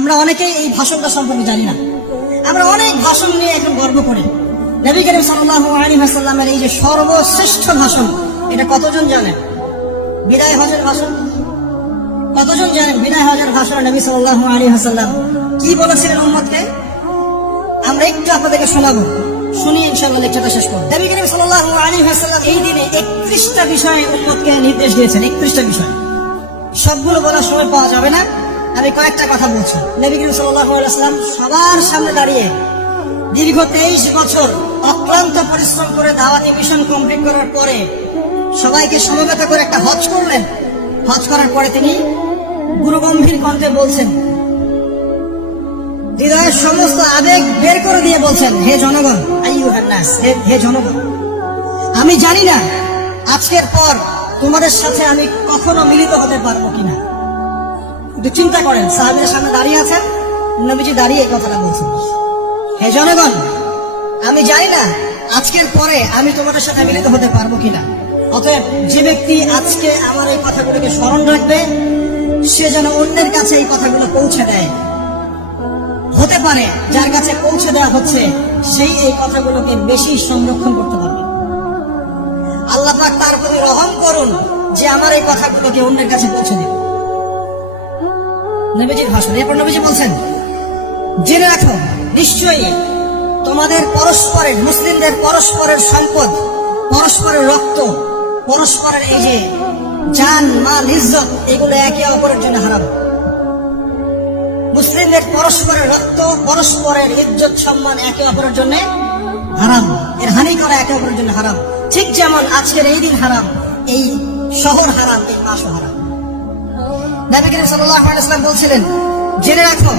আমরা অনেকেই এই ভাষণটা সম্পর্কে জানি না। আমরা অনেক ভাষণ নিয়ে এখন গর্ব করি। নবী করিম সাল্লাল্লাহু আলাইহি ওয়াসাল্লামের এই যে সর্বশ্রেষ্ঠ ভাষণ, এটা কতজন জানেন? বিদায় হজের ভাষণ। কতজন জানেন বিদায় হজের ভাষণে নবী সাল্লাল্লাহু আলাইহি ওয়াসাল্লাম কি বলেছিলেন উম্মতকে? আমরা একটু আপনাদেরকে শোনাবো, শুনি ইনশাআল্লাহ লেকচারটা শেষ করব। নবী করিম সাল্লাল্লাহু আলাইহি ওয়াসাল্লাম এই দিনে 31টা বিষয়ে উম্মতকে নির্দেশ দিয়েছেন। 31টা বিষয়, সবগুলো বলার সময় পাওয়া যাবে না, আমি কয়েকটা কথা বলছি। নবী করিম সাল্লাল্লাহু আলাইহি ওয়াসাল্লাম সবার সামনে দাঁড়িয়ে দীর্ঘ 23 বছর অক্লান্ত পরিশ্রম করে দাওয়াতি মিশন কমপ্লিট করার পরে সবাইকে সমবেত করে একটা হজ করলেন। হজ করার পরে তিনি গুরুগম্ভীর কণ্ঠে বলছেন, হৃদয়ের সমস্ত আবেগ বের করে দিয়ে বলছেন, হে জনগণ, আইয়ুহান নাস, হে জনগণ, আমি জানি না আজকের পর তোমাদের সাথে আমি কখনো মিলিত হতে পারবো কিনা। একটু চিন্তা করেন, সাহাবীদের সামনে দাঁড়িয়ে আছেন, নবীজি দাঁড়িয়ে এই কথাটা বলছেন, হে জনগণ, আমি জানি না আজকের পরে আমি তোমাদের সাথে মিলিত হতে পারবো কিনা। অতএব যে ব্যক্তি আজকে আমার এই কথাগুলোকে স্মরণ রাখবে, সে যেন অন্যের কাছে এই কথাগুলো পৌঁছে দেয়। হতে পারে যার কাছে পৌঁছে দেওয়া হচ্ছে সেই এই কথাগুলোকে বেশি সংরক্ষণ করতে পারবে। আল্লাহ পাক তার প্রতি রহম করুন যে আমার এই কথাগুলোকে অন্যের কাছে পৌঁছে দিন। নবীজির ভাষণ। এরপর নবীজি বলছেন, জেনে রাখো, নিশ্চয়ই তোমাদের পরস্পরের, মুসলিমদের পরস্পরের সম্পদ, পরস্পরের রক্ত, পরস্পরের এই যে জান, মাল, ইজ্জত, এগুলো একে অপরের জন্য হারাম। মুসলিমদের পরস্পরের রক্ত, পরস্পরের ইজ্জত, সম্মান একে অপরের জন্য হারাম। এর হানি করা একে অপরের জন্য হারাম। ঠিক যেমন আজকের এই দিন হারাম, এই শহর হারাম, এই মাসও হারাম। নবী করিম সাল্লাল্লাহু আলাইহি ওয়াসাল্লাম বলছিলেন, জেনে রাখো,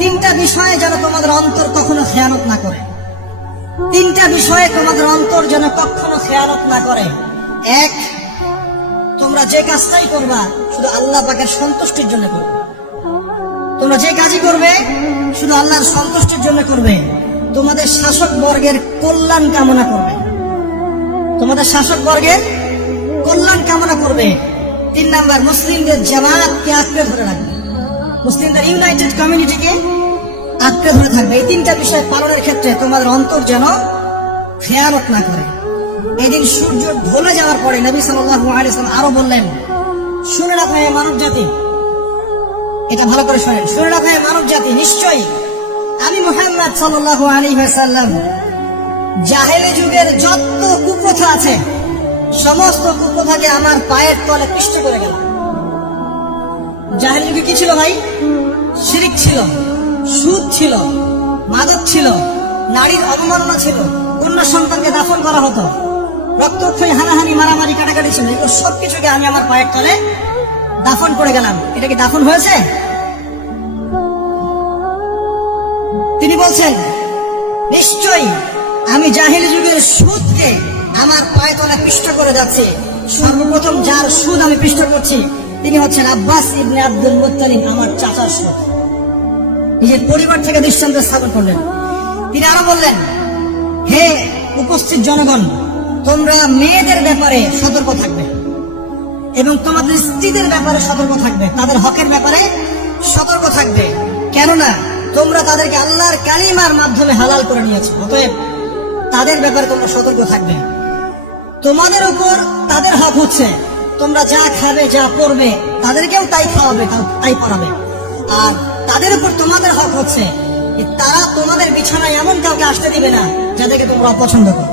3টা বিষয়ে যেন তোমাদের অন্তর কখনো খেয়ানত না করে। 3টা বিষয়ে তোমাদের অন্তর যেন কখনো খেয়ানত না করে। 1, তোমরা যে কাজটাই করবা শুধু আল্লাহ পাকের সন্তুষ্টির জন্য করবে। তোমরা যে কাজই করবে শুধু আল্লাহর সন্তুষ্টির জন্য করবে। তোমাদের শাসক বর্গের কল্যাণ কামনা করবে। তোমাদের শাসক বর্গের কল্যাণ কামনা করবে। 3 নাম্বার, মুসলিমদের জামাতকে আঁকড়ে ধরে রাখবে। মুসলিমদের ইউনাইটেড কমিউনিটিকে আঁকড়ে ধরে থাকবে। এই 3টা বিষয় পালনের ক্ষেত্রে তোমাদের অন্তর যেন খেয়ানত না করে। এই দিন সূর্য ঢলে যাওয়ার পরে নবী সাল্লাল্লাহু আলাইহি ওয়াসাল্লাম আরো বললেন, শুনে রাখো হে মানব জাতি, এটা ভালো করে শোনেন, শুনে রাখো হে মানব জাতি, নিশ্চয়ই আমি মুহাম্মদ সাল্লাল্লাহু আলাইহি ওয়াসাল্লাম জাহেলি যুগের যত কুপ্রথা আছে সমস্ত কুপ্রথাকে আমার পায়ের তলে পিষ্ট করে গেলাম। জাহেলি যুগে কি ছিল ভাই? শিরিক ছিল, সুদ ছিল, মাদক ছিল, নারীর অবমাননা ছিল, কন্যা সন্তানকে দাফন করা হতো, রক্তক্ষয়ী, হানাহানি, মারামারি, কাটাকাটি ছিল। এগুলো সবকিছুকে আমি আমার পায়ের তলে দাফন করে গেলাম। এটা কি দাফন হয়েছে? তিনি বলছেন, নিশ্চয়ই আমি জাহেলি যুগের সুদকে আমার পায়ে তলে পিষ্ট করে যাচ্ছি। সর্বপ্রথম যার সুদ আমি পিষ্ট করছি তিনি হচ্ছেন আব্বাস ইবনে আব্দুল মুত্তালিব, আমার চাচার সুদ। নিজের পরিবার থেকে দৃষ্টান্ত স্থাপন করলেন। তিনি আরো বললেন, হে উপস্থিত জনগণ, তোমরা মেয়েদের ব্যাপারে সতর্ক থাকবে এবং তোমাদের স্ত্রীদের ব্যাপারে সতর্ক থাকবে, তাদের হকের ব্যাপারে সতর্ক থাকবে, কেননা তোমরা তাদেরকে আল্লাহর কালিমার মাধ্যমে হালাল করে নিয়েছো। অতএব তাদের ব্যাপারে তোমরা সতর্ক থাকবে। তোমাদের উপর তাদের হক হচ্ছে তোমরা যা খাবে, যা পরবে, তাদেরকেও তাই খাওয়াবে, তাই পরাবে। আর তাদের উপর তোমাদের হক হচ্ছে তারা তোমাদের বিছানায় এমন কাউকে আসতে দিবে না যাদেরকে তোমরা অপছন্দ করো।